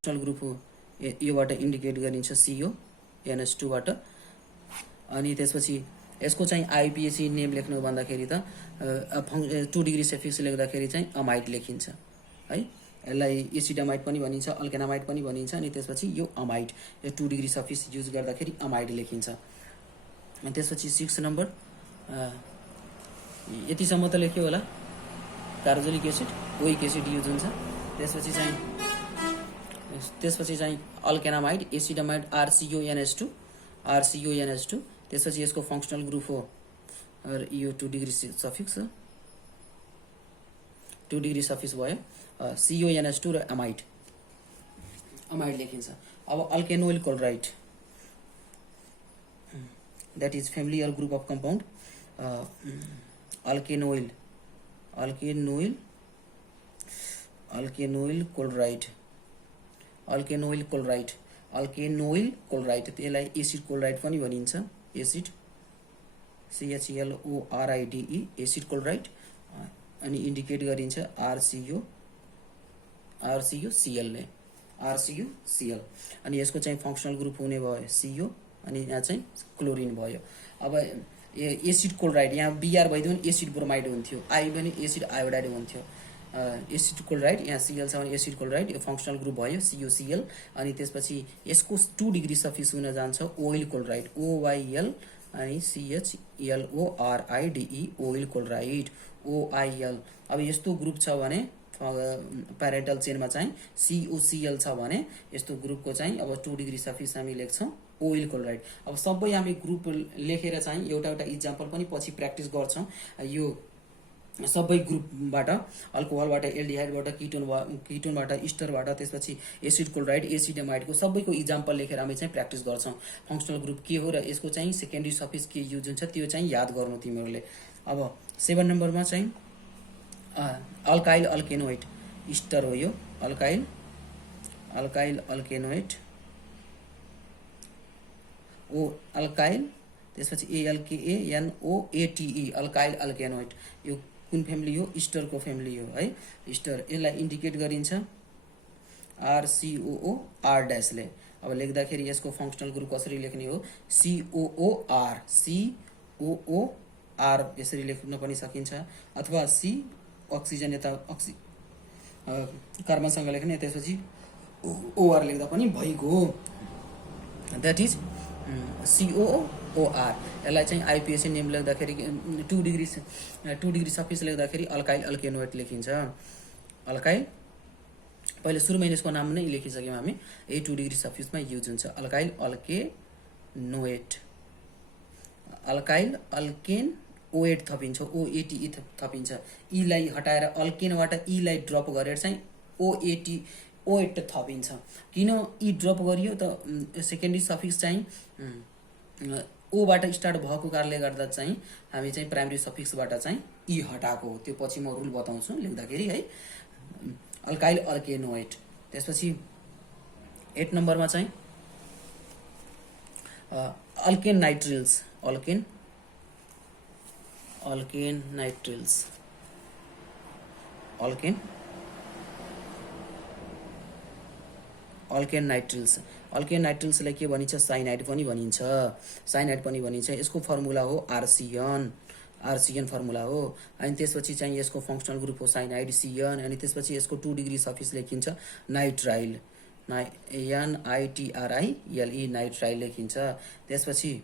Functional group हो योबाट indicate गरिन्छ CO NH2 बाट। अनि त्यसपछि यसको चाहिँ आइपिएसी नेम लेख्नु भन्दाखेरि त 2 डिग्री सफिक्स लेख्दाखेरि चाहिँ अमाइड लेखिन्छ है। यसलाई एसिडामाइड पनि भनिन्छ, अल्केनामाइड पनि भनिन्छ। अनि त्यसपछि यो अमाइड, यो 2 डिग्री सफिक्स युज गर्दाखेरि अमाइड लेखिन्छ। अनि त्यसपछि 6 नम्बर यतिसम्म त लेख्यो होला। Carboxylic acid, oic acid use हुन्छ। त्यसपछि चाहिँ अल्केनामाइड, एसिडामाइड, RCONH2 त्यसपछि यसको फंक्शनल ग्रुप हो यो 2 डिग्री सफिक्स, 2 डिग्री सफिक्स भयो। CONH2 र अमाइड लेखिन्छ। अब alkanoyl chloride, that is familiar group of compound. Alkenoil chloride त्यसलाई एसिड क्लोराइड पनि भनिन्छ। Acid CHLORIDE acid chloride. अनि इन्डिकेट गरिन्छ RCOCl ले, RCOCl। अनि यसको चाहिँ फंक्शनल ग्रुप हुने भयो CO, अनि यहाँ चाहिँ क्लोरिन भयो। अब एसिड क्लोराइड यहाँ BR भइदियो भने एसिड ब्रोमाइड हुन्थ्यो, आई भने एसिड आयोडाइड हुन्थ्यो। एसिड क्लोराइड यहाँ Cl छ भने एसिड क्लोराइड, यो फंक्शनल ग्रुप भयो COCl। अनि त्यसपछि यसको 2 डिग्री सफिक्स हुन जान्छ ओइल क्लोराइड, OYL अनि CHLORIDE ओइल क्लोराइड, OIL। अब यस्तो ग्रुप छ भने प्यारेन्टल चेनमा चाहिँ COCl छ भने यस्तो ग्रुपको चाहिँ अब 2 डिग्री सफिक्स हामी लेख्छौं ओइल क्लोराइड। अब सबै हामी ग्रुप लेखेर चाहिँ एउटा इक्जाम्पल पनि पछि प्र्याक्टिस गर्छौं। यो सबै ग्रुपबाट, अल्कोहलबाट, एल्डिहाइडबाट, किटोनबाट, इस्टरबाट, त्यसपछि एसिड क्लोराइड, एसिडामाइडको सबैको इक्जाम्पल लेखेर हामी चाहिँ प्र्याक्टिस गर्छौं। फंक्शनल ग्रुप के हो र यसको चाहिँ सेकेन्डरी सफिक्स के युज हुन्छ त्यो चाहिँ याद गर्नु तिमीहरूले। अब 7 नम्बरमा चाहिँ अल्काइल अल्केनोइड, इस्टर हो यो। अल्काइल अल्केनोइड, अल्काइल त्यसपछि ALKANOATE अल्काइल अल्केनोइड। यो कुन फ्यामिली हो? इस्टरको फ्यामिली हो है। इस्टर, यसलाई इन्डिकेट गरिन्छ RCOOR ले। अब लेख्दाखेरि यसको फंक्शनल ग्रुप कसरी लेख्ने हो? COOR यसरी लेख्न पनि सकिन्छ, अथवा C अक्सिजन यता कार्बनसँग लेख्ने, त्यसपछि OR लेख्दा पनि भइगयो। That is COOR। यसलाई चाहिँ आइपिएसी नेम लेख्दाखेरि 2 डिग्री सफिक्स लेख्दाखेरि अल्काइल अल्केनोइड लेखिन्छ। अल्काइल पहिले सुरुमा यसको नाम नै लेखिसक्यौं हामी, 2 डिग्री सफिक्समा युज हुन्छ alkyl alkanoate. Alkyl alkane OAT थपिन्छ, OATE थपिन्छ। ई लाई हटाएर अल्केनबाट ई लाई ड्रप गरेर चाहिँ OAT थपिन्छ। किन ई ड्रप गरियो त? सेकेन्डरी सफिक्स चाहिँ O बाट स्टार्ट भएको कारणले गर्दा चाहिँ हामी चाहिँ प्राइमरी सफिक्सबाट चाहिँ ई हटाएको हो। त्यो पछि म रुल बताउँछु लेख्दाखेरि है। अल्काइल अल्केनोइड। त्यसपछि 8 नम्बरमा चाहिँ अल्केन नाइट्रिल्स, अल्केन नाइट्रिल्स, अल्केन नाइट्रिल्सलाई के भनिन्छ? साइनाइड पनि भनिन्छ। यसको फर्मुला हो आर्सियन फर्मुला हो। अनि त्यसपछि चाहिँ यसको फंक्शनल ग्रुप हो साइनाइड, CN। अनि त्यसपछि यसको 2 डिग्री सफिक्स लेखिन्छ नाइट्राइल, NITRILE नाइट्राइल लेखिन्छ। त्यसपछि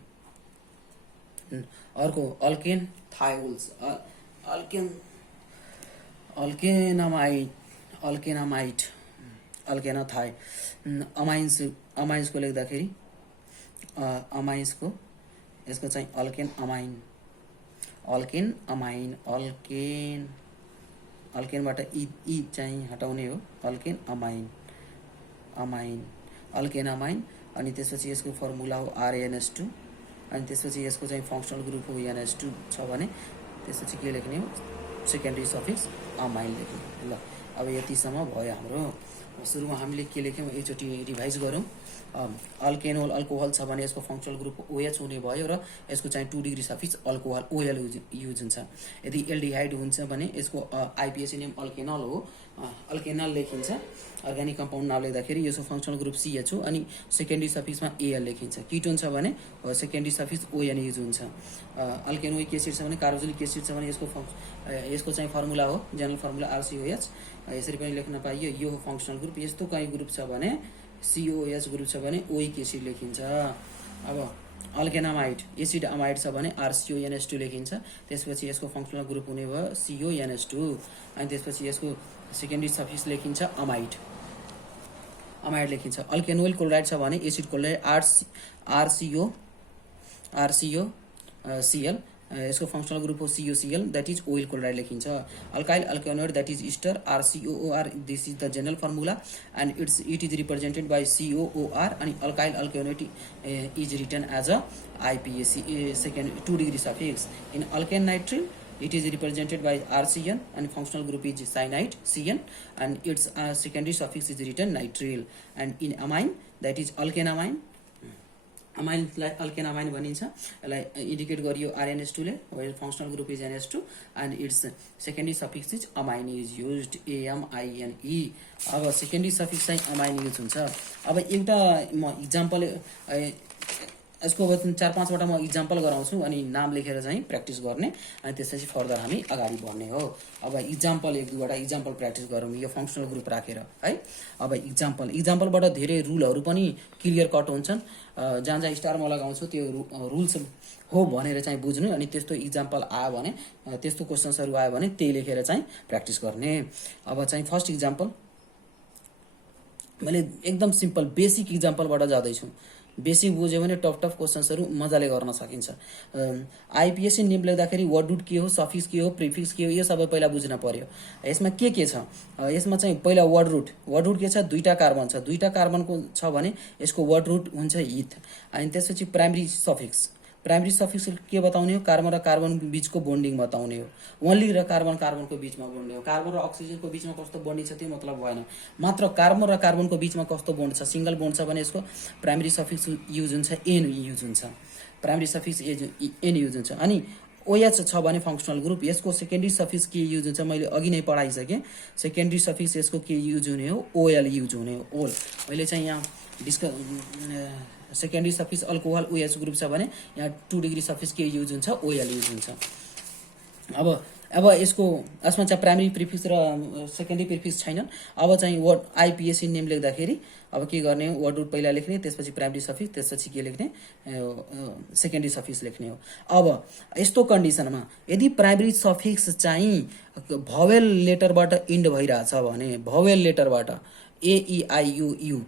अर्को अल्केन थायोल्स, अल्केनामाइड, अमाइन्सको लेख्दाखेरि यसको चाहिँ अल्केन अल्केनबाट ई चाहिँ हटाउने हो, अल्केन अमाइन। अनि त्यसपछि यसको फर्मुला हो RNH2। अनि त्यसपछि यसको चाहिँ फंक्शनल ग्रुप हो NH2 छ भने त्यसपछि के लेख्ने हो? सेकेन्डरी सफिक्स अमाइन लेख्ने। ल अब यतिसम्म भयो हाम्रो। सुरुमा हामीले के लेख्यौं एकचोटि रिभाइज गरौँ। अल्केनोल अल्कोहल छ भने यसको फंक्शनल ग्रुप OH हुने भयो र यसको चाहिँ 2 degree suffix alcohol OL use हुन्छ। यदि एल्डिहाइड हुन्छ भने यसको आइपिएसी नेम अल्केनल हो, अल्केनल लेखिन्छ। अर्ग्यानिक कम्पाउन्ड नाम लेख्दाखेरि यसको फङ्सनल ग्रुप CH हो अनि सेकेन्डरी सफिक्समा AL लेखिन्छ। किटोन छ भने सेकेन्डरी सफिक्स ON युज हुन्छ। अल्केनोइक एसिड छ भने कार्बोक्सिलिक एसिड छ भने यसको चाहिँ फर्मुला हो जेनरल फर्मुला RCOH। यसरी पनि लेख्न पाइयो। यो हो फङ्सनल ग्रुप। यस्तो कहीँ ग्रुप छ भने COH ग्रुप छ भने ओइक एसिड लेखिन्छ। अब अल्केनामाइड एसिड अमाइड छ भने RCONH2 लेखिन्छ। त्यसपछि यसको फङ्सनल ग्रुप हुने भयो CONH2 अनि त्यसपछि यसको सेकेन्डरी सफिक्स लेखिन्छ अमाइड लेखिन्छ। अल्केनोइल क्लोराइड छ भने एसिड क्लोराइड RCOCl यसको फङ्सनल ग्रुप हो COCl that is oyl chloride लेखिन्छ। Alkyl alkanoate that is ester RCOOR this is the general formula and it is represented by COOR अनि alkyl alkanoate is written as a IPAC second 2 degree suffix. In alkane nitrile it is represented by RCN and functional group is cyanide CN and its secondary suffix is written nitrile. And in amine that is alkanamine अमाइनलाई अल्केनामाइन भनिन्छ। यसलाई indicate गरियो RNH2 ले where functional group is NH2 and it's secondary suffix is amine is used AMINE। अब secondary suffix चाहिँ amine use हुन्छ। अब एउटा म इक्जाम्पल यसको 4-5 वटा म इक्जाम्पल गराउँछु अनि नाम लेखेर चाहिँ प्र्याक्टिस गर्ने अनि त्यसपछि फर्दर हामी अगाडि बढ्ने हो। अब इक्जाम्पल 1-2 वटा इक्जाम्पल प्र्याक्टिस गरौँ यो फङ्सनल ग्रुप राखेर है। अब इक्जाम्पलबाट धेरै रुलहरू पनि क्लियर कट हुन्छन्। जहाँ जहाँ स्टार म लगाउँछु त्यो रुल्स हो भनेर चाहिँ बुझ्नु अनि त्यस्तो इक्जाम्पल आयो भने त्यस्तो क्वेसन्सहरू आयो भने त्यही लेखेर चाहिँ प्र्याक्टिस गर्ने। अब चाहिँ फर्स्ट इक्जाम्पल मैले एकदम सिम्पल बेसिक इक्जाम्पलबाट जाँदैछु। बेसिक बुझ्यो भने टफ क्वेसन्सहरू मजाले गर्न सकिन्छ। आइपिएससी नेम लेख्दाखेरि वर्ड रुट के हो, सफिक्स के हो, प्रिफिक्स के हो यो सबै पहिला बुझ्न पर्यो। यसमा के छ यसमा चाहिँ पहिला वर्ड रुट के छ 2टा कार्बन छ। 2टा कार्बनको छ भने यसको वर्ड रुट हुन्छ इथ। अनि त्यसपछि प्राइमरी सफिक्स के बताउने हो कार्बन र कार्बन बीचको बोन्डिङ बताउने हो। ओन्ली र कार्बनको बीचमा बोन्ड हो। कार्बन र अक्सिजनको बीचमा कस्तो बोन्डिङ छ त्यो मतलब भएन। मात्र कार्बन र कार्बनको बीचमा कस्तो बोन्ड छ सिंगल बोन्ड छ भने यसको प्राइमरी सफिक्स युज हुन्छ एन युज हुन्छ। प्राइमरी सफिक्स एन युज हुन्छ। अनि OH छ भने फङ्सनल ग्रुप यसको सेकेन्डरी सफिक्स के युज हुन्छ मैले अघि नै पढाइसकेँ। सेकेन्डरी सफिक्स यसको के युज हुने हो OL युज हुने हो। ओल मैले चाहिँ यहाँ secondary suffix alcohol OH group छ भने यहाँ 2 डिग्री सफिक्स के युज हुन्छ OL युज हुन्छ। अब यसमा चाहिँ प्राइमरी प्रिफिक्स र सेकेन्डरी प्रिफिक्स छैनन्। अब चाहिँ वर्ड आइपिएससी नेम लेख्दाखेरि अब के गर्ने वर्ड रुट पहिला लेख्ने त्यसपछि प्राइमरी सफिक्स त्यसपछि के लेख्ने सेकेन्डरी सफिक्स लेख्ने हो। अब यस्तो कन्डिसनमा यदि प्राइमरी सफिक्स चाहिँ भवेल लेटरबाट इन्ड भइरहेछ भने भवेल लेटरबाट AEIUU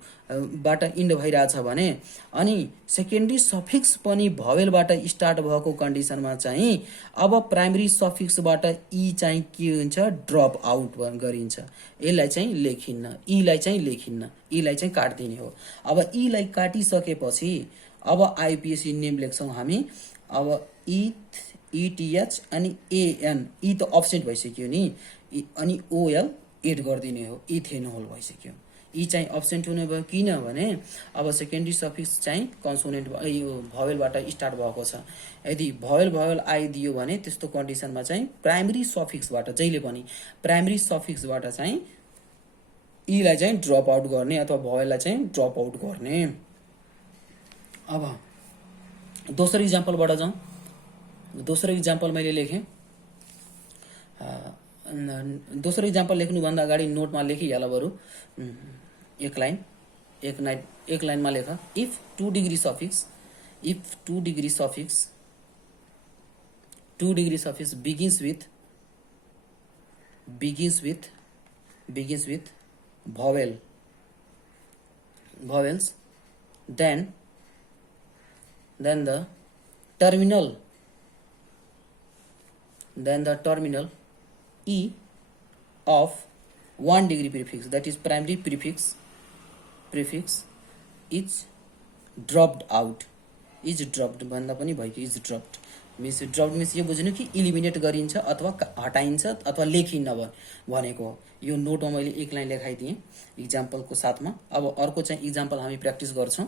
बाट इन्ड भइरहेछ भने अनि सेकेन्डरी सफिक्स पनि भवेलबाट स्टार्ट भएको कन्डिसनमा चाहिँ अब प्राइमरी सफिक्सबाट ई चाहिँ के हुन्छ ड्रप आउट गरिन्छ। यसलाई चाहिँ लेखिन्न ईलाई चाहिँ काट्दिने हो। अब ईलाई काटिसकेपछि अब आइपिएससी नेम लेख्छौँ हामी। अब ETH अनि AN ई त अब्सेन्ट भइसक्यो नि अनि OL एड गरिदिने हो इथेनोल भइसक्यो। यी चाहिँ अब्सेन्ट हुने भयो किनभने अब सेकेन्डरी सफिक्स चाहिँ कन्सोनेन्ट यो भवेलबाट स्टार्ट भएको छ। यदि भवेल आइदियो भने त्यस्तो कन्डिसनमा चाहिँ प्राइमरी सफिक्सबाट जहिले पनि प्राइमरी सफिक्सबाट चाहिँ ईलाई चाहिँ ड्रप आउट गर्ने अथवा भवेललाई चाहिँ ड्रप आउट गर्ने। अब दोस्रो इक्जाम्पलबाट जाउँ। दोस्रो इक्जाम्पल मैले लेखेँ। दोस्रो इक्जाम्पल लेख्नुभन्दा अगाडि नोटमा लेखिहाल बरु एक लाइनमा लेख। If 2 degree suffix begins with vowels then the terminal E of 1 degree prefix that is primary prefix is dropped out भन्दा पनि भयो कि is dropped means यो बुझ्नु कि इलिमिनेट गरिन्छ अथवा हटाइन्छ अथवा लेखिन्न भनेको हो। यो नोटमा मैले एक लाइन लेखाइदिएँ इक्जाम्पलको साथमा। अब अर्को चाहिँ इक्जाम्पल हामी प्र्याक्टिस गर्छौँ।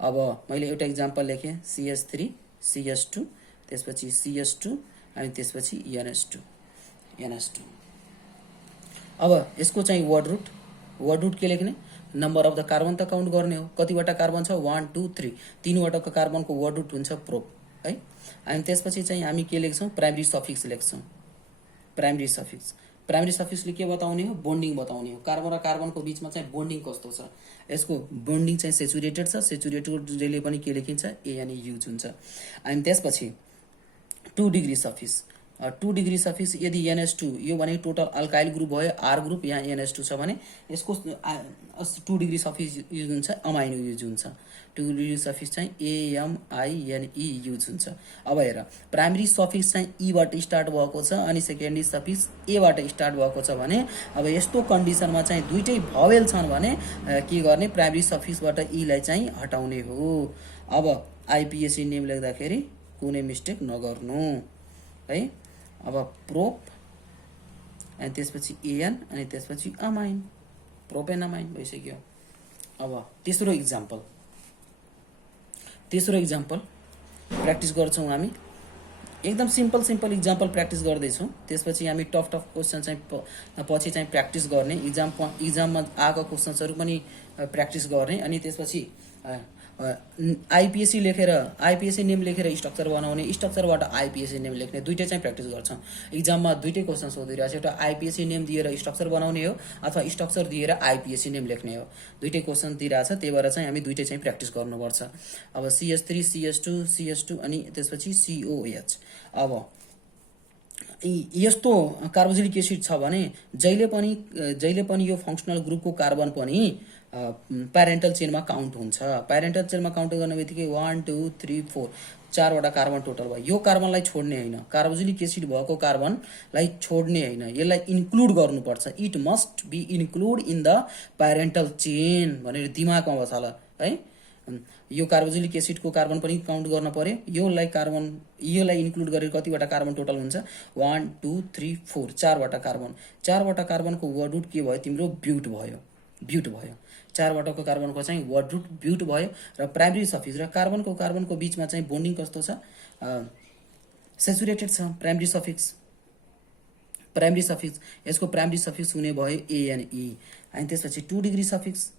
अब मैले एउटा इक्जाम्पल लेखेँ CH3 CH2 त्यसपछि CH2 अनि त्यसपछि NH2 अब यसको चाहिँ वर्ड रुट के लेख्ने नम्बर अफ द कार्बन त काउन्ट गर्ने हो कतिवटा कार्बन छ 1 2 3 तीनवटाको कार्बनको वर्ड रुट हुन्छ प्रोप है। अनि त्यसपछि चाहिँ हामी के लेख्छौँ प्राइमरी सफिक्स लेख्छौँ। प्राइमरी सफिक्सले के बताउने हो बोन्डिङ बताउने हो कार्बन र कार्बनको बीचमा चाहिँ बोन्डिङ कस्तो छ। यसको बोन्डिङ चाहिँ सेचुरेटेड छ सेचुरेटेड जहिले पनि के लेखिन्छ एन युज हुन्छ। अनि त्यसपछि 2 डिग्री सफिक्स 2 डिग्री सफिक्स यदि NH2 यो भने टोटल अल्काइल ग्रुप भयो आर ग्रुप यहाँ NH2 छ भने यसको 2 डिग्री सफिक्स युज हुन्छ अमाइनो युज हुन्छ 2 डिग्री सफिक्स चाहिँ AMINE युज हुन्छ। अब हेर प्राइमरी सफिक्स चाहिँ E बाट स्टार्ट भएको छ अनि सेकेन्डरी सफिक्स A बाट स्टार्ट भएको छ भने अब यस्तो कन्डिसनमा चाहिँ दुईटै भवेल छन् भने के गर्ने प्राइमरी सफिक्सबाट E लाई चाहिँ हटाउने हो। अब IPAC नेम लेख्दाखेरि कुनै मिस्टेक नगर्नु है। अब प्रोप अनि त्यसपछि एन अनि त्यसपछि अमाइन प्रोपेन अमाइन भइसक्यो। अब तेस्रो इक्जाम्पल प्र्याक्टिस गर्छौँ हामी एकदम सिम्पल इक्जाम्पल प्र्याक्टिस गर्दैछौँ। त्यसपछि हामी टफ क्वेसन चाहिँ पछि चाहिँ प्र्याक्टिस गर्ने इक्जाममा आएको क्वेसन्सहरू पनि प्र्याक्टिस गर्ने अनि त्यसपछि आइपिएसी लेखेर आइपिएसी नेम लेखेर स्ट्रक्चर बनाउने स्ट्रक्चरबाट आइपिएसी नेम लेख्ने दुईटै चाहिँ प्र्याक्टिस गर्छौँ। इक्जाममा दुईटै क्वेसन सोधिरहेको छ एउटा आइपिएसी नेम दिएर स्ट्रक्चर बनाउने हो अथवा स्ट्रक्चर दिएर आइपिएसी नेम लेख्ने हो दुईटै क्वेसन दिइरहेछ त्यही भएर चाहिँ हामी दुईटै चाहिँ प्र्याक्टिस गर्नुपर्छ। अब CH3 CH2 अनि त्यसपछि COH। अब यस्तो कार्बोक्सिलिक एसिड छ भने जहिले पनि यो फङ्सनल ग्रुपको कार्बन पनि प्यारेन्टल चेनमा काउन्ट हुन्छ। प्यारेन्टल चेनमा काउन्ट गर्ने बित्तिकै 1 2 3 4 चारवटा कार्बन टोटल भयो। यो कार्बनलाई छोड्ने होइन कार्बोक्सिलिक एसिड भएको कार्बनलाई छोड्ने होइन यसलाई इन्क्लुड गर्नुपर्छ। It must be include in the parental chain भनेर दिमागमा बसाल है। यो कार्बोक्सिलिक एसिडको कार्बन पनि काउन्ट गर्न पर्यो योलाई इन्क्लुड गरेर कतिवटा कार्बन टोटल हुन्छ 1 2 3 4 चारवटा कार्बनको वर्ड रुट के भयो तिम्रो ब्युट भयो चारवटाको कार्बनको चाहिँ वर्ड रुट ब्युट भयो। र प्राइमरी सफिक्स र कार्बनको बीचमा चाहिँ बोन्डिङ कस्तो छ सेचुरेटेड छ। प्राइमरी सफिक्स यसको प्राइमरी सफिक्स हुने भयो ANE। अनि त्यसपछि 2 डिग्री सफिक्स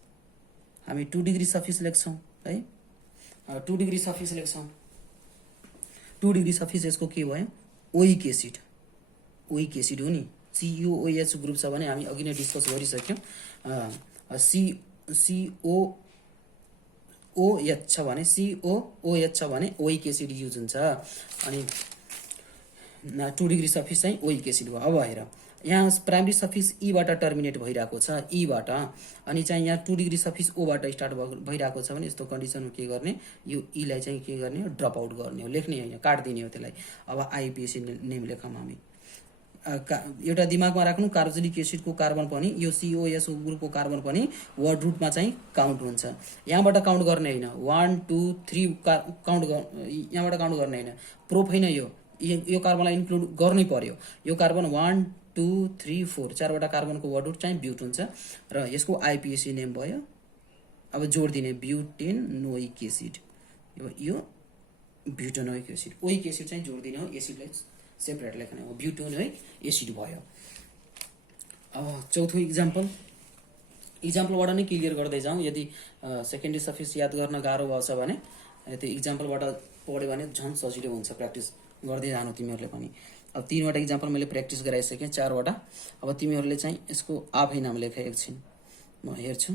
हामी 2 डिग्री सफिक्स लेख्छौँ है 2 डिग्री सफिक्स लेख्छौँ। 2 डिग्री सफिक्स यसको के भयो ओइक एसिड हो नि COOH ग्रुप छ भने हामी अघि नै डिस्कस गरिसक्यौँ। COOH छ भने ओइक एसिड युज हुन्छ अनि 2 डिग्री सफिक्स चाहिँ ओइक एसिड भयो। अब हेर यहाँ प्राइमरी सफिक्स E बाट टर्मिनेट भइरहेको छ E बाट अनि चाहिँ यहाँ 2 डिग्री सफिक्स O बाट स्टार्ट भइरहेको छ भने यस्तो कन्डिसनमा के गर्ने यो E लाई चाहिँ के गर्ने हो ड्रप आउट गर्ने हो लेख्ने होइन काट्दिने हो त्यसलाई। अब आइपिएसी नेम लेखौँ हामी एउटा दिमागमा राख्नु कार्बोक्सिलिक एसिडको कार्बन पनि यो COOH ग्रुपको कार्बन पनि वर्ड रुटमा चाहिँ काउन्ट हुन्छ। यहाँबाट काउन्ट गर्ने होइन 1 2 3 यहाँबाट काउन्ट गर्ने होइन प्रोप होइन यो कार्बनलाई इन्क्लुड गर्नै पर्यो। यो कार्बन 1 2 3 4 चारवटा कार्बनको वर्ड रुट चाहिँ ब्युट हुन्छ र यसको आइपिएसी नेम भयो। अब जोड दिने ब्युटेनोइक एसिड यो ब्युटेनोइक एसिड ओइक एसिड चाहिँ जोड दिने हो एसिडलाई सेपरेट लेख्ने हो ब्युटेनोइक एसिड भयो। अब चौथो इक्जाम्पलबाट नै क्लियर गर्दै जाउँ। यदि सेकेन्डरी सफिक्स याद गर्न गाह्रो भएछ भने त्यो इक्जाम्पलबाट पढ्यो भने झन् सजिलो हुन्छ प्र्याक्टिस गर्दै जानु तिमीहरूले पनि। अब 3वटा इक्जाम्पल मैले प्र्याक्टिस गराइसकेँ 4वटा। अब तिमीहरूले चाहिँ यसको आफै नाम लेख एकछिन म हेर्छु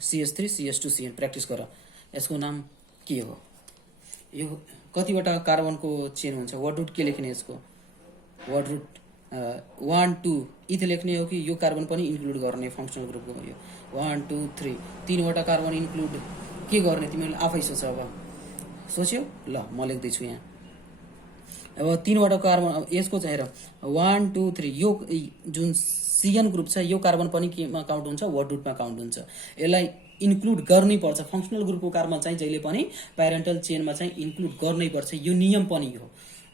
CH3 CH2 CN प्र्याक्टिस गर। यसको नाम के हो यो कतिवटा कार्बनको चेन हुन्छ वर्ड रुट के लेख्ने यसको वर्ड रुट 1 2 इथ लेख्ने हो कि यो कार्बन पनि इन्क्लुड गर्ने फङ्सनल ग्रुपको यो 1 2 3 तीनवटा कार्बन इन्क्लुड के गर्ने तिमीहरूले आफै सोच। अब सोच्यो ल म लेख्दैछु यहाँ। अब 3वटा कार्बन यसको चाहिँ हेर 1 2 3 यो जुन CN ग्रुप छ यो कार्बन पनि केमा काउन्ट हुन्छ वर्ड रुटमा काउन्ट हुन्छ। यसलाई इन्क्लुड गर्नै पर्छ फङ्सनल ग्रुपको कार्बन चाहिँ जहिले पनि प्यारेन्टल चेनमा चाहिँ इन्क्लुड गर्नै पर्छ यो नियम पनि हो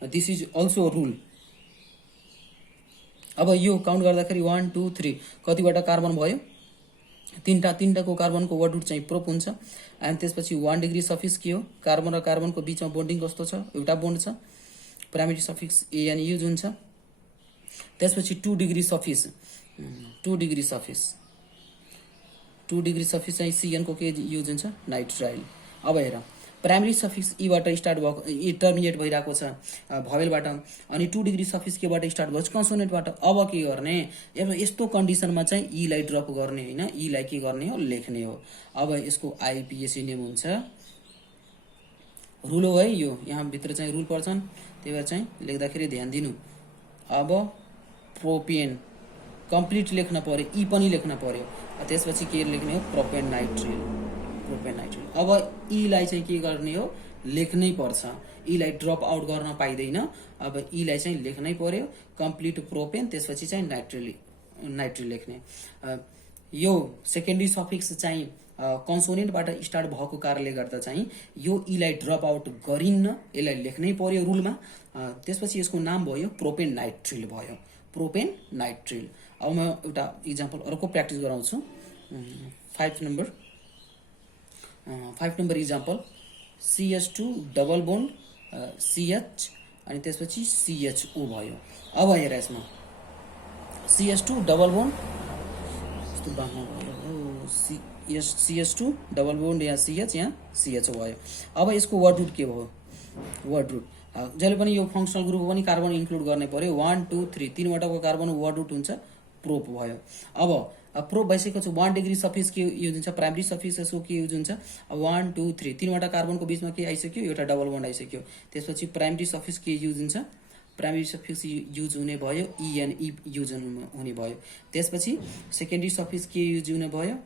दिस इज अल्सो रुल। अब यो काउन्ट गर्दाखेरि 1 2 3 कतिवटा कार्बन भयो तीनटाको कार्बनको वर्ड रुट चाहिँ प्रोप हुन्छ। अनि त्यसपछि 1 डिग्री सफिक्स के हो कार्बन र कार्बनको बीचमा बोन्डिङ कस्तो छ एउटा बोन्ड छ प्राइमरी सफिक्स AN युज हुन्छ। त्यसपछि 2 degree suffice 2 degree suffice 2 degree suffice चाहिँ CN को के युज हुन्छ नाइट्राइल। अब हेर प्राइमरी सफिक्स ईबाट स्टार्ट भएको टर्मिनेट भइरहेको छ भवेलबाट, अनि 2 डिग्री सफिक्स केबाट स्टार्ट भयो कन्सोनेन्टबाट। अब के गर्ने, यस्तो कन्डिसनमा चाहिँ ईलाई ड्रप गर्ने होइन, ईलाई के गर्ने हो लेख्ने हो। अब यसको आइपिएसी नेम हुन्छ, रुल हो है यो, यहाँ भित्र चाहिँ रुल पर्छन्, त्यही भएर चाहिँ लेख्दाखेरि ध्यान दिनु। अब प्रोपेन कम्प्लिट लेख्न पर्यो, ई पनि लेख्न पर्यो, त्यसपछि के लेख्ने हो प्रोपेन नाइट्रिल, प्रोपेन नाइट्रिल। अब ईलाई चाहिँ के गर्ने हो लेख्नै पर्छ, ईलाई ड्रप आउट गर्न पाइँदैन। अब ईलाई चाहिँ लेख्नै पर्यो, कम्प्लिट प्रोपेन, त्यसपछि चाहिँ नाइट्रिल लेख्ने। यो सेकेन्डरी सफिक्स चाहिँ कन्सोनेन्टबाट स्टार्ट भएको कारणले गर्दा चाहिँ यो ईलाई ड्रप आउट गरिन्न, यसलाई लेख्नै पर्यो रुलमा। त्यसपछि यसको नाम भयो प्रोपेन नाइट्रिल भयो, प्रोपेन नाइट्रिल। अब म एउटा इक्जाम्पल अर्को प्र्याक्टिस गराउँछु। 5 number example CH2 double bond CH अनि त्यसपछि CHO भयो। अब हेर यसमा CH2 double bond CH2 double bond यहाँ CH यहाँ CHO भयो। अब यसको वर्ड रुट के भयो, वर्ड रुट जहिले पनि यो फङ्सनल ग्रुप पनि कार्बन इन्क्लुड गर्ने पर्यो। 1 2 3 तीनवटाको कार्बन वर्ड रुट हुन्छ, प्रोप भयो। अब प्रोप भइसकेको छ। 1 डिग्री सफिक्स के युज हुन्छ, प्राइमरी सफिक्स यसको के युज हुन्छ। 1 2 3 तीनवटा कार्बनको बिचमा के आइसक्यो, एउटा डबल बोन्ड आइसक्यो। त्यसपछि प्राइमरी सफिक्स के युज हुन्छ, प्राइमरी सफिक्स युज हुने भयो, ENE युज हुने भयो। त्यसपछि सेकेन्डरी सफिक्स के युज हुने भयो,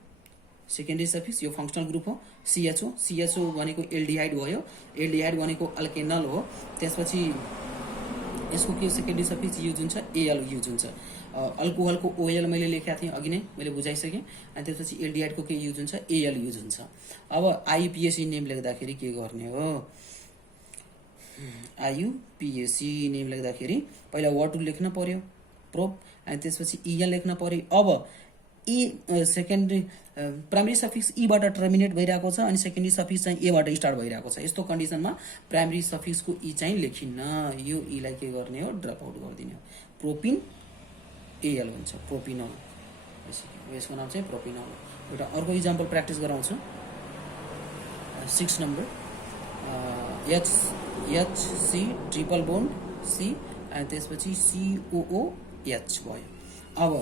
सेकेन्डरी सफिक्स यो फङ्सनल ग्रुप हो CHO भनेको एल्डिहाइड भयो, एल्डिहाइड भनेको अल्केनल हो। त्यसपछि यसको के सेकेन्डरी सफिक्स युज हुन्छ, AL युज हुन्छ। अल्कोहलको OL मैले लेखेको थिएँ अघि नै, मैले बुझाइसकेँ। अनि त्यसपछि एल्डिहाइडको के युज हुन्छ, AL युज हुन्छ। अब आइयुपिएसी नेम लेख्दाखेरि के गर्ने हो, आइयुपिएसी नेम लेख्दाखेरि पहिला वर्ड रुट लेख्न पर्यो प्रोप, अनि त्यसपछि EL लेख्न पर्यो। अब सेकेन्डरी प्राइमरी सफिक्स ईबाट टर्मिनेट भइरहेको छ अनि सेकेन्डरी सफिक्स चाहिँ एबाट स्टार्ट भइरहेको छ। यस्तो कन्डिसनमा प्राइमरी सफिक्सको ई चाहिँ लेखिन्न, यो ईलाई के गर्ने हो ड्रप आउट गरिदिने हो, प्रोपिन AL हुन्छ, प्रोपिनल। यसको नाम चाहिँ प्रोपिनल हो। एउटा अर्को इक्जाम्पल प्र्याक्टिस गराउँछु। 6 number HC triple bond C अनि त्यसपछि COOH भयो। अब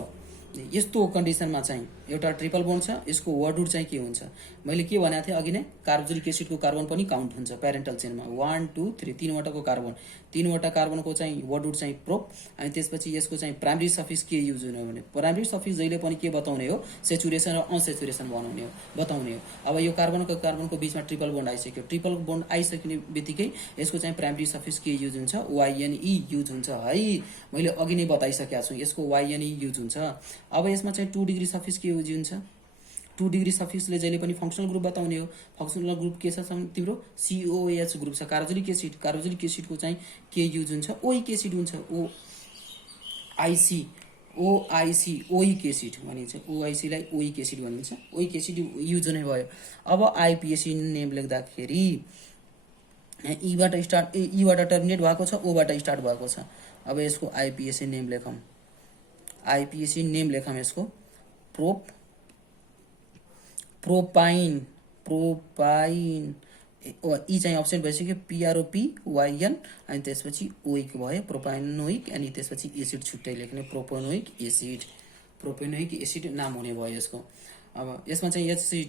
यस्तो कन्डिसनमा चाहिँ एउटा ट्रिपल बोन्ड छ, यसको वर्ड रुट चाहिँ के हुन्छ, मैले के भनेको थिएँ अघि नै, कार्बोक्सिलिक एसिडको कार्बन पनि काउन्ट हुन्छ प्यारेन्टल चेनमा। 1 2 3 तीनवटाको कार्बन, तीनवटा कार्बनको चाहिँ वर्ड रुट चाहिँ प्रोप। अनि त्यसपछि यसको चाहिँ प्राइमरी सफिक्स के युज हुने हो भने, प्राइमरी सफिक्स जहिले पनि के बताउने हो, सेचुरेसन र अनसेचुरेसन बनाउने हो, बताउने हो। अब यो कार्बनको बिचमा ट्रिपल बोन्ड आइसक्यो, ट्रिपल बोन्ड आइसक्ने बित्तिकै यसको चाहिँ प्राइमरी सफिक्स के युज हुन्छ, YNE युज हुन्छ है। मैले अघि नै बताइसकेको छु, यसको YNE युज हुन्छ। अब यसमा चाहिँ 2 डिग्री सफिक्स के युज हुन्छ, 2 डिग्री सफिक्सले जहिले पनि फङ्सनल ग्रुप बताउने हो। फङ्सनल ग्रुप के छ तिम्रो, COOH ग्रुप छ, कार्बोक्सिलिक एसिड। कार्बोक्सिलिक एसिडको चाहिँ के युज हुन्छ, ओइक एसिड हुन्छ, OIC ओइक एसिड भनिन्छ, OIC लाई ओइक एसिड भनिन्छ, ओइक एसिड युज हुने भयो। अब आइपिएसी नेम लेख्दाखेरि ईबाट टर्मिनेट भएको छ, ओबाट स्टार्ट भएको छ। अब यसको आइपिएसी नेम लेखौँ, आइपिएसी नेम लेखौँ यसको प्रोपाइन ई चाहिँ अप्सेन्ट भइसक्यो, PROPYN अनि त्यसपछि ओइक भयो, प्रोपाइनोइक। अनि त्यसपछि एसिड छुट्टै लेख्ने, प्रोपेनोइक एसिड नाम हुने भयो यसको। अब यसमा चाहिँ HC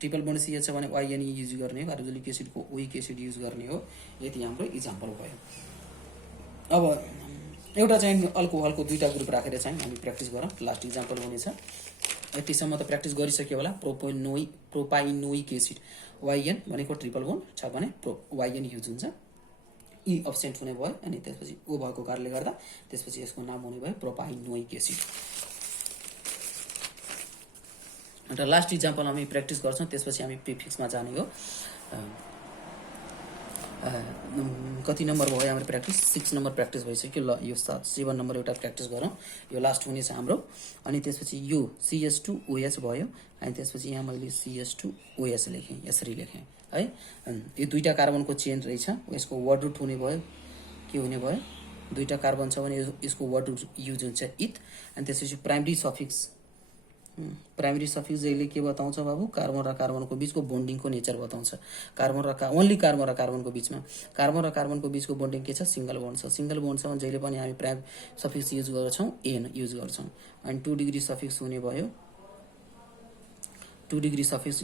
ट्रिपल बोन्ड CH छ भने YNE युज गर्ने हो, कार्बोक्सिलिक एसिडको ओइक एसिड युज गर्ने हो। यति हाम्रो इक्जाम्पल भयो। अब एउटा चाहिँ अल्कोहलको दुईटा ग्रुप राखेर चाहिँ हामी प्र्याक्टिस गरौँ। लास्ट इक्जाम्पल हुनेछ, यतिसम्म त प्र्याक्टिस गरिसक्यो होला। प्रोपाइनोइक एसिड YN भनेको ट्रिपल बोन्ड छ भने YN युज हुन्छ, ई अब्सेन्ट हुने भयो। अनि त्यसपछि O भएको कारणले गर्दा त्यसपछि यसको नाम हुने भयो प्रोपाइनोइक एसिड। अन्त लास्ट इक्जाम्पल हामी प्र्याक्टिस गर्छौँ, त्यसपछि हामी प्रिफिक्समा जाने हो। कति नम्बर भयो हाम्रो प्र्याक्टिस, 6 नम्बर प्र्याक्टिस भइसक्यो। ल यो 7 नम्बर एउटा प्र्याक्टिस गरौँ, यो लास्ट हुनेछ हाम्रो। अनि त्यसपछि यो CH2OH भयो, अनि त्यसपछि यहाँ मैले CH2OH लेखेँ, यसरी लेखेँ है। यो दुईटा कार्बनको चेन रहेछ, यसको वर्ड रुट हुने भयो, के हुने भयो दुईटा कार्बन छ भने यसको वर्ड रुट युज हुन्छ इथ। अनि त्यसपछि प्राइमरी सफिक्स, प्राइमरी सफिक्स जहिले के बताउँछ बाबु, कार्बन र कार्बनको बीचको बोन्डिङको नेचर बताउँछ। कार्बन र ओन्ली कार्बन र कार्बनको बीचमा, कार्बन र कार्बनको बीचको बोन्डिङ के छ, सिंगल बोन्ड छ। सिंगल बोन्ड छ भने जहिले पनि हामी प्राइम सफिक्स युज गर्छौँ, एन युज गर्छौँ। अनि 2 डिग्री सफिक्स हुने भयो, 2 डिग्री सफिक्स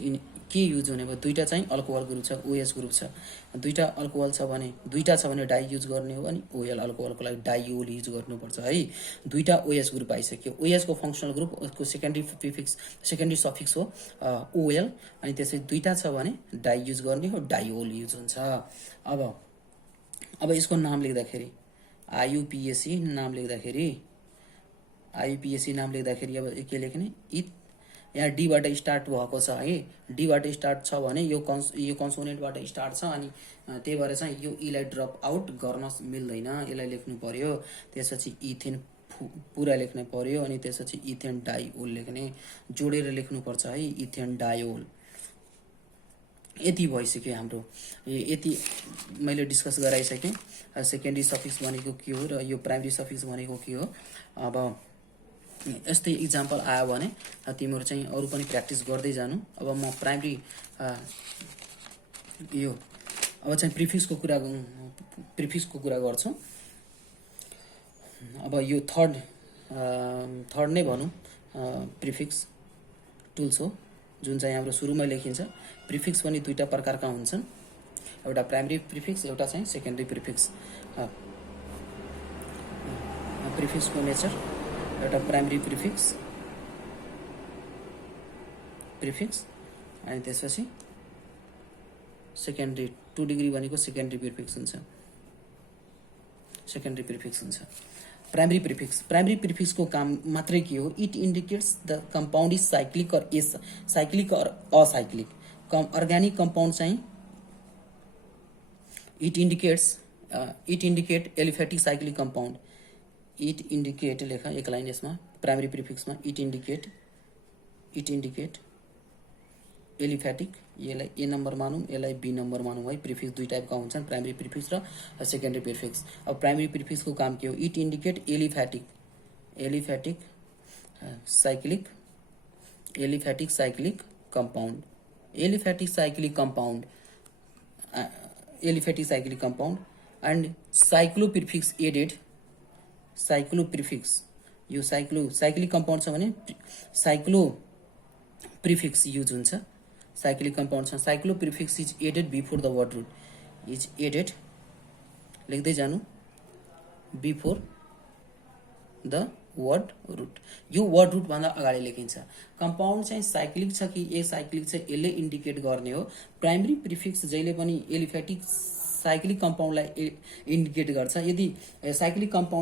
के युज हुने भयो, दुईटा चाहिँ अल्कोहल ग्रुप छ, ओएच ग्रुप छ। दुईटा अल्कोहल छ भने, दुईटा छ भने डाई युज गर्ने हो, अनि ओएल अल्कोहलको लागि डाइओल युज गर्नुपर्छ है। दुईटा ओएच ग्रुप आइसक्यो। ओएच को फङ्सनल ग्रुप, उसको सेकेन्डरी प्रिफिक्स, सेकेन्डरी सफिक्स हो ओएल। अनि त्यसै दुईटा छ भने डाई युज गर्ने हो, डाइओल युज हुन्छ। अब यसको नाम लेख्दाखेरि आयुपिएसी नाम लेख्दाखेरि, आयुपिएसी नाम लेख्दाखेरि अब के लेख्ने, इथ। यहाँ डीबाट स्टार्ट भएको छ है, डीबाट स्टार्ट छ भने यो कन्सोनेन्टबाट स्टार्ट छ, अनि त्यही भएर चाहिँ यो इलाई ड्रप आउट गर्न मिल्दैन, यसलाई लेख्नु पर्यो। त्यसपछि इथेन पुरा लेख्नु पर्यो, अनि त्यसपछि इथेन डाइओल लेख्ने, जोडेर लेख्नुपर्छ है, इथेन डाइओल। यति भइसक्यो हाम्रो, यति मैले डिस्कस गराइसकेँ। सेकेन्डरी सफिक्स भनेको के हो र यो प्राइमरी सफिक्स भनेको के हो। अब यस्तै इक्जाम्पल आयो भने तिमीहरू चाहिँ अरू पनि प्र्याक्टिस गर्दै जानु। अब म प्राइमरी यो अब चाहिँ प्रिफिक्सको कुरा गर्छु। अब यो थर्ड नै भनौँ प्रिफिक्स टुल्स हो, जुन चाहिँ हाम्रो सुरुमै लेखिन्छ। प्रिफिक्स पनि दुईटा प्रकारका हुन्छन्, एउटा प्राइमरी प्रिफिक्स, एउटा चाहिँ सेकेन्डरी प्रिफिक्स। प्रिफिक्सको नेचर, एउटा प्राइमरी प्रिफिक्स अनि त्यसपछि सेकेन्डरी 2 डिग्री भनेको सेकेन्डरी प्रिफिक्स हुन्छ, सेकेन्डरी प्रिफिक्स हुन्छ। प्राइमरी प्रिफिक्सको काम मात्रै के हो, it indicates the compound is cyclic और साइक्लिक और असाइक्लिक। अर्ग्यानिक कम्पाउन्ड चाहिँ it indicate aliphatic cyclic compound, it indicate लेख एक लाइन यसमा प्राइमरी प्रिफिक्समा, इट इन्डिकेट एलिफेटिक, यसलाई ए नम्बर मानौँ, यसलाई बी नम्बर मानौँ है। प्रिफिक्स दुई टाइपका हुन्छन्, प्राइमरी प्रिफिक्स र सेकेन्डरी प्रिफिक्स। अब प्राइमरी प्रिफिक्सको काम के हो, it indicate aliphatic cyclic compound, aliphatic cyclic compound and cyclo prefix added, cyclo prefix, यो साइक्लिक कम्पाउन्ड छ भने साइक्लो प्रिफिक्स युज हुन्छ। साइक्लिक कम्पाउन्ड छ, cyclo prefix is added before the word root, is added लेख्दै जानु, बिफोर द वर्ड रुट। यो word root भन्दा अगाडि लेखिन्छ। कम्पाउन्ड चाहिँ साइक्लिक छ कि एसाइक्लिक छ यसले इन्डिकेट गर्ने हो। प्राइमरी प्रिफिक्स जहिले पनि एलिफेटिक साइक्लिक कम्पाउन्डलाई इन्डिकेट गर्छ। यदि साइक्लिक कम्पाउन्ड